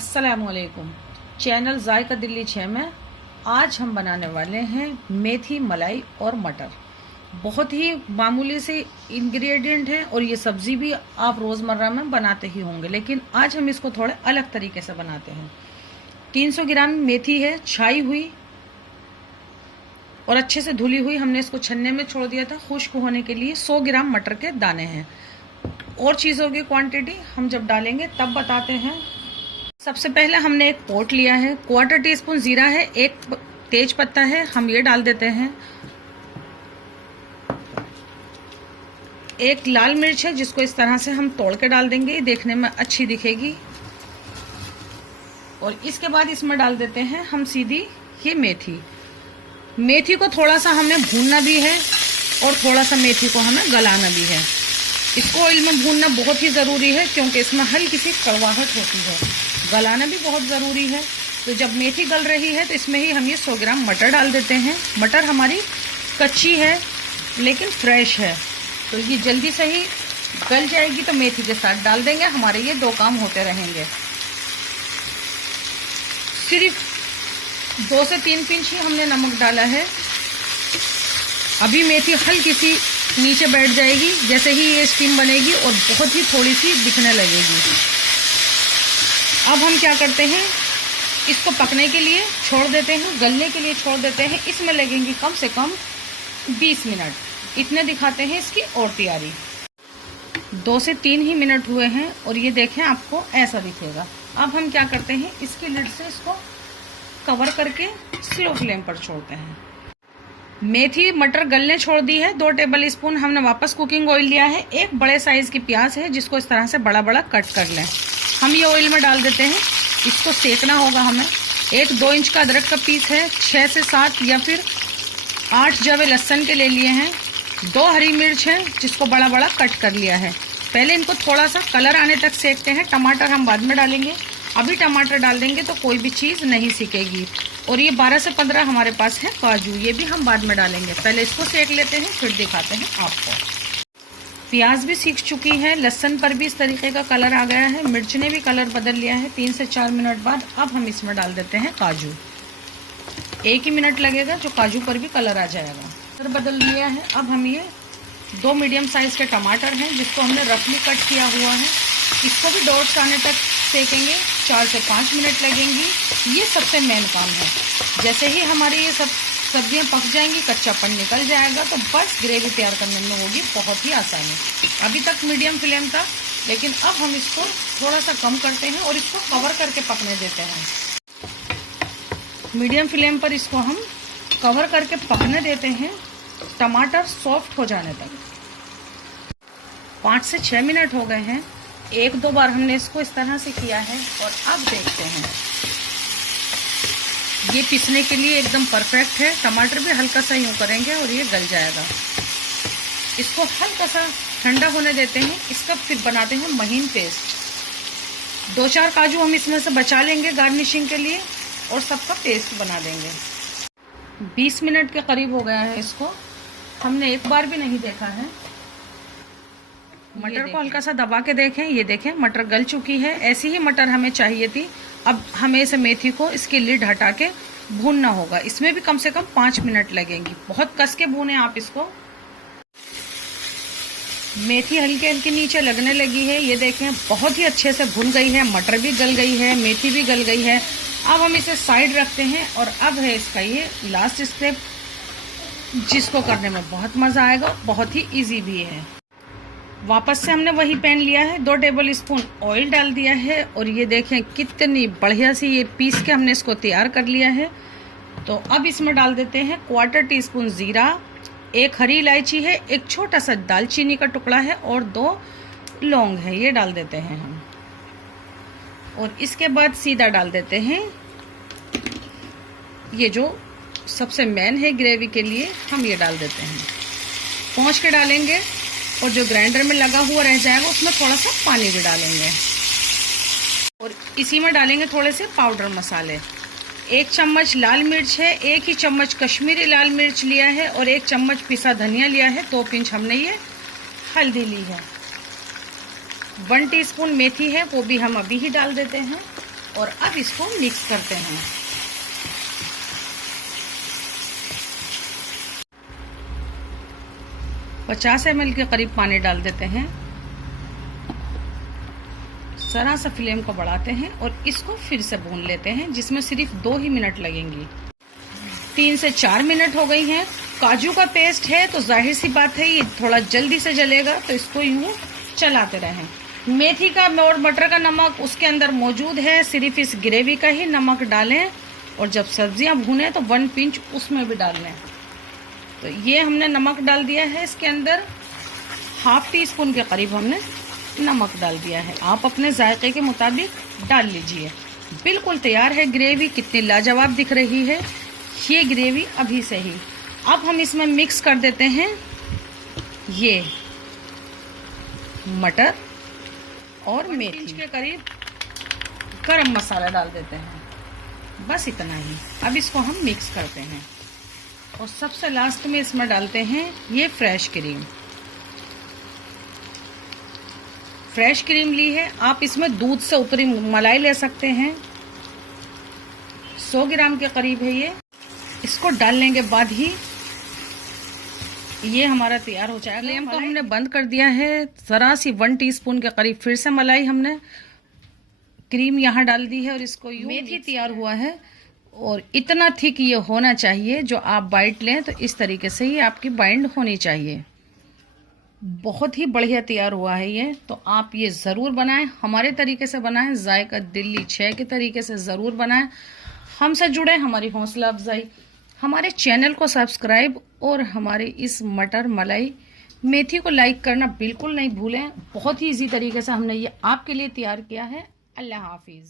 अस्सलामुअलैकुम। चैनल जायका दिल्ली 6 में आज हम बनाने वाले हैं मेथी मलाई और मटर। बहुत ही मामूली से इंग्रेडिएंट हैं और ये सब्ज़ी भी आप रोज़मर्रा में बनाते ही होंगे, लेकिन आज हम इसको थोड़े अलग तरीके से बनाते हैं। 300 ग्राम मेथी है, छाई हुई और अच्छे से धुली हुई। हमने इसको छन्ने में छोड़ दिया था खुश्क होने के लिए। 100 ग्राम मटर के दाने हैं। और चीज़ों की क्वांटिटी हम जब डालेंगे तब बताते हैं। सबसे पहले हमने एक पोट लिया है, 1/4 टीस्पून जीरा है, एक तेज पत्ता है, हम ये डाल देते हैं। एक लाल मिर्च है जिसको इस तरह से हम तोड़ के डाल देंगे, देखने में अच्छी दिखेगी। और इसके बाद इसमें डाल देते हैं हम सीधी ये मेथी को थोड़ा सा हमें भूनना भी है और थोड़ा सा मेथी को हमें गलाना भी है। इसको ऑयल में भूनना बहुत ही ज़रूरी है क्योंकि इसमें हल्की सी कड़वाहट होती है। गलाना भी बहुत ज़रूरी है। तो जब मेथी गल रही है तो इसमें ही हम ये 100 ग्राम मटर डाल देते हैं। मटर हमारी कच्ची है लेकिन फ्रेश है, तो ये जल्दी से ही गल जाएगी। तो मेथी के साथ डाल देंगे, हमारे ये 2 काम होते रहेंगे। सिर्फ 2 से 3 पिंच ही हमने नमक डाला है। अभी मेथी हल्की सी नीचे बैठ जाएगी जैसे ही ये स्टीम बनेगी और बहुत ही थोड़ी सी दिखने लगेगी। अब हम क्या करते हैं, इसको पकने के लिए छोड़ देते हैं, गलने के लिए छोड़ देते हैं। इसमें लगेंगी कम से कम 20 मिनट। इतने दिखाते हैं इसकी और तैयारी। 2 से 3 ही मिनट हुए हैं और ये देखें आपको ऐसा दिखेगा। अब हम क्या करते हैं, इसकी लिड से इसको कवर करके स्लो फ्लेम पर छोड़ते हैं। मेथी मटर गलने छोड़ दी है। 2 टेबल स्पून हमने वापस कुकिंग ऑयल लिया है। एक बड़े साइज की प्याज है जिसको इस तरह से बड़ा बड़ा कट कर लें। हम ये ऑयल में डाल देते हैं। इसको सेकना होगा हमें। एक 2 इंच का अदरक का पीस है, 6 से 7 या फिर 8 जवे लहसुन के ले लिए हैं। 2 हरी मिर्च है जिसको बड़ा बड़ा कट कर लिया है। पहले इनको थोड़ा सा कलर आने तक सेकते हैं। टमाटर हम बाद में डालेंगे। अभी टमाटर डाल देंगे तो कोई भी चीज़ नहीं सीखेगी। और ये 12 से 15 हमारे पास है काजू, ये भी हम बाद में डालेंगे। पहले इसको सेक लेते हैं फिर दिखाते हैं आपको। प्याज भी सीख चुकी है, लहसुन पर भी इस तरीके का कलर आ गया है, मिर्च ने भी कलर बदल लिया है। 3 से 4 मिनट बाद अब हम इसमें डाल देते हैं काजू। 1 ही मिनट लगेगा जो काजू पर भी कलर आ जाएगा। कलर बदल लिया है। अब हम ये 2 मीडियम साइज के टमाटर हैं जिसको हमने रफली कट किया हुआ है, इसको भी डॉट्स आने तक सेकेंगे। 4 से 5 मिनट लगेंगी। ये सबसे मेन काम है। जैसे ही हमारी ये सब सब्जियां पक जाएंगी, कच्चापन निकल जाएगा, तो बस ग्रेवी तैयार करने में होगी बहुत ही आसानी। अभी तक मीडियम फ्लेम था, लेकिन अब हम इसको थोड़ा सा कम करते हैं और इसको कवर करके पकने देते हैं। मीडियम फ्लेम पर इसको हम कवर करके पकने देते हैं टमाटर सॉफ्ट हो जाने तक। 5 से 6 मिनट हो गए हैं। 1-2 बार हमने इसको इस तरह से किया है और अब देखते हैं। ये पीसने के लिए एकदम परफेक्ट है। टमाटर भी हल्का सा यूँ करेंगे और ये गल जाएगा। इसको हल्का सा ठंडा होने देते हैं। इसका फिर बनाते हैं महीन पेस्ट। 2-4 काजू हम इसमें से बचा लेंगे गार्निशिंग के लिए और सबका पेस्ट बना देंगे। 20 मिनट के करीब हो गया है। इसको हमने एक बार भी नहीं देखा है। मटर को हल्का सा दबा के देखें। ये देखें मटर गल चुकी है। ऐसी ही मटर हमें चाहिए थी। अब हमें इसे मेथी को इसकी लिड हटा के भूनना होगा। इसमें भी कम से कम 5 मिनट लगेंगी। बहुत कस के भूने आप इसको। मेथी हल्के हल्के नीचे लगने लगी है। ये देखें बहुत ही अच्छे से भुन गई है। मटर भी गल गई है, मेथी भी गल गई है। अब हम इसे साइड रखते हैं और अब है इसका ये लास्ट स्टेप जिसको करने में बहुत मज़ा आएगा, बहुत ही ईजी भी है। वापस से हमने वही पैन लिया है, 2 टेबल स्पून ऑयल डाल दिया है और ये देखें कितनी बढ़िया सी ये पीस के हमने इसको तैयार कर लिया है। तो अब इसमें डाल देते हैं 1/4 टीस्पून ज़ीरा, 1 हरी इलायची है, 1 छोटा सा दालचीनी का टुकड़ा है और 2 लौंग है, ये डाल देते हैं हम। और इसके बाद सीधा डाल देते हैं ये जो सबसे मेन है ग्रेवी के लिए, हम ये डाल देते हैं। पोंछ के डालेंगे और जो ग्राइंडर में लगा हुआ रह जाएगा उसमें थोड़ा सा पानी भी डालेंगे। और इसी में डालेंगे थोड़े से पाउडर मसाले। 1 चम्मच लाल मिर्च है, 1 ही चम्मच कश्मीरी लाल मिर्च लिया है और 1 चम्मच पिसा धनिया लिया है। 2 पिंच हमने ये हल्दी ली है। 1 टीस्पून मेथी है, वो भी हम अभी ही डाल देते हैं। और अब इसको मिक्स करते हैं। पचास ml के करीब पानी डाल देते हैं। जरा सा फ्लेम को बढ़ाते हैं और इसको फिर से भून लेते हैं, जिसमें सिर्फ 2 ही मिनट लगेंगी। 3 से 4 मिनट हो गई हैं। काजू का पेस्ट है तो जाहिर सी बात है ये थोड़ा जल्दी से जलेगा, तो इसको यूं चलाते रहें। मेथी का और मटर का नमक उसके अंदर मौजूद है, सिर्फ इस ग्रेवी का ही नमक डालें और जब सब्जियां भूनें तो 1 पिंच उसमें भी डाल लें। तो ये हमने नमक डाल दिया है, इसके अंदर ½ टीस्पून के करीब हमने नमक डाल दिया है। आप अपने जायके के मुताबिक डाल लीजिए। बिल्कुल तैयार है ग्रेवी, कितनी लाजवाब दिख रही है ये ग्रेवी अभी से ही। अब हम इसमें मिक्स कर देते हैं ये मटर और मेथी के करीब गरम मसाला डाल देते हैं, बस इतना ही। अब इसको हम मिक्स करते हैं और सबसे लास्ट में इसमें डालते हैं ये फ्रेश क्रीम। फ्रेश क्रीम ली है, आप इसमें दूध से उतरी मलाई ले सकते हैं। 100 ग्राम के करीब है ये। इसको डालने के बाद ही ये हमारा तैयार हो जाएगा। फ्लेम को हमने बंद कर दिया है। जरा सी 1 टीस्पून के करीब फिर से मलाई हमने क्रीम यहाँ डाल दी है और इसको मेथी तैयार हुआ है। और इतना थिक ये होना चाहिए, जो आप बाइट लें तो इस तरीके से ही आपकी बाइंड होनी चाहिए। बहुत ही बढ़िया तैयार हुआ है ये। तो आप ये ज़रूर बनाएं, हमारे तरीके से बनाएं, जायका दिल्ली 6 के तरीके से ज़रूर बनाएं। हमसे जुड़े, हमारी हौसला अफजाई, हमारे चैनल को सब्सक्राइब और हमारे इस मटर मलाई मेथी को लाइक करना बिल्कुल नहीं भूलें। बहुत ही इजी तरीके से हमने ये आपके लिए तैयार किया है। अल्लाह हाफिज़।